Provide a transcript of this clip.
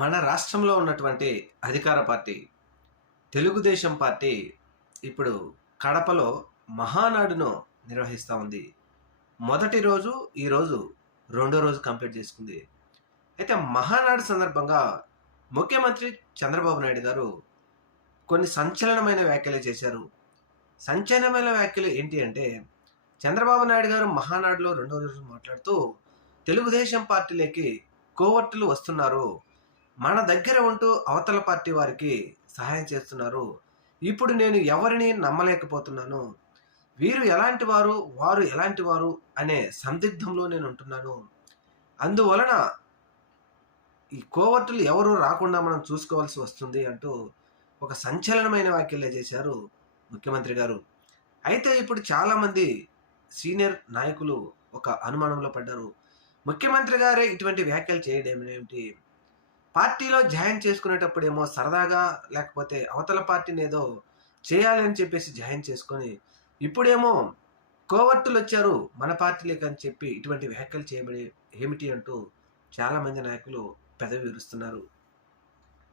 మన రాష్ట్రంలో ఉన్నటువంటి అధికార పార్టీ తెలుగుదేశం పార్టీ ఇప్పుడు కడపలో మహానాడును నిర్వహిస్తూ ఉంది. మొదటి రోజు ఈరోజు రెండో రోజు కంప్లీట్ చేసుకుంది. అయితే మహానాడు సందర్భంగా ముఖ్యమంత్రి చంద్రబాబు నాయుడు గారు కొన్ని సంచలనమైన వ్యాఖ్యలు చేశారు. సంచలనమైన వ్యాఖ్యలు ఏంటి అంటే, చంద్రబాబు నాయుడు గారు మహానాడులో రెండో రోజు మాట్లాడుతూ తెలుగుదేశం పార్టీలోకి కోవర్టులు వస్తున్నారు, మన దగ్గర ఉంటూ అవతల పార్టీ వారికి సహాయం చేస్తున్నారు. ఇప్పుడు నేను ఎవరిని నమ్మలేకపోతున్నాను. వీరు ఎలాంటి వారు, వారు ఎలాంటి వారు అనే సందిగ్ధంలో నేను ఉంటున్నాను. అందువలన ఈ కోవర్టులు ఎవరు రాకుండా మనం చూసుకోవాల్సి వస్తుంది అంటూ ఒక సంచలనమైన వ్యాఖ్యలే చేశారు ముఖ్యమంత్రి గారు. అయితే ఇప్పుడు చాలామంది సీనియర్ నాయకులు ఒక అనుమానంలో పడ్డారు. ముఖ్యమంత్రి గారే ఇటువంటి వ్యాఖ్యలు చేయడం ఏమిటి? పార్టీలో జాయిన్ చేసుకునేటప్పుడేమో సరదాగా, లేకపోతే అవతల పార్టీని ఏదో చేయాలని చెప్పేసి జాయిన్ చేసుకొని, ఇప్పుడేమో కోవర్టులు వచ్చారు మన పార్టీలోకి అని చెప్పి ఇటువంటి వ్యాఖ్యలు చేయబడి ఏమిటి అంటూ చాలామంది నాయకులు పెదవి విరుస్తున్నారు.